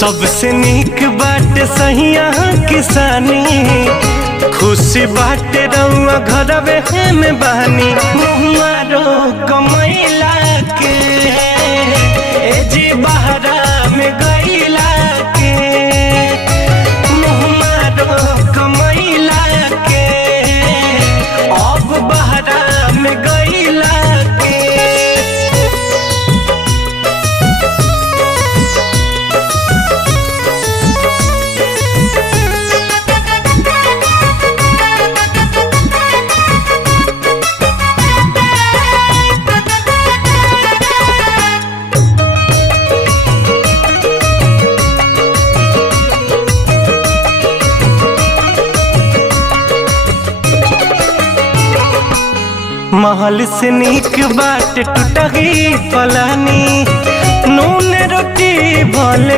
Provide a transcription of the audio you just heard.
सबसे नीक बाटे सहिया किसानी, खुशी बाटे रउआ घरवे में बानी। मुहारो कमैला के ए जी बहरा में गईला के, मुहारो कमैला के अब बहरा में गईला के। महल से नीक बाट टूटही पलानी, नून रोटी भले